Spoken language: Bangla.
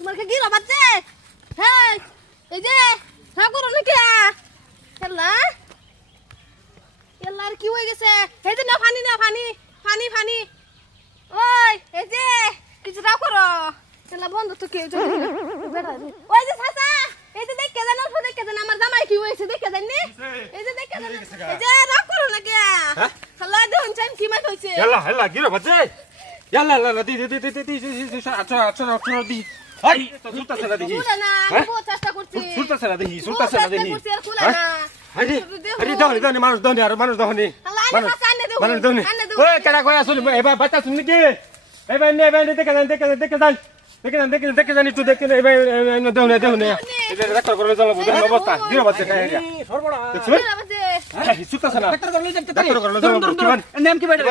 তোমার কি গিরা বাজছে হ্যাঁ এই যে ঠাকুর নাকি খেলা খেলার কি হয়ে গেছে এই যে না পানি পানি পানি ওই এই যে কিছু না করো খেলা বন্ধ তো কে ওই যে চাচা এই যে দেখে জানো দেখে জানো আমার জামাই কি হয়েছে দেখে জানি এই যে দেখে জানো এই যে রাগ করো নাকি খেলা দেখুন চাই কি মাছ হয়েছে হেলা গিরা বাজে ইয়ালা লা দি আচ্ছা দি হাই তো সুলতাছে না দেখি খুলে না বহুত চেষ্টা করছি সুলতাছে না দেখি খুলে না আরে দাও মানুষ দাও মানুষ দাও ওই কেডা কই আসল এবার বাতা শুনি কি এবার দেখে জানি তুই দেখে এবার দাও না এটা ডাক্তার করে চলো বুঝা অবস্থা গিরা বাজে খাই সর্বনা দেখছিস সুলতাছে না ডাক্তার করে চলো কি নাম কি বাইরে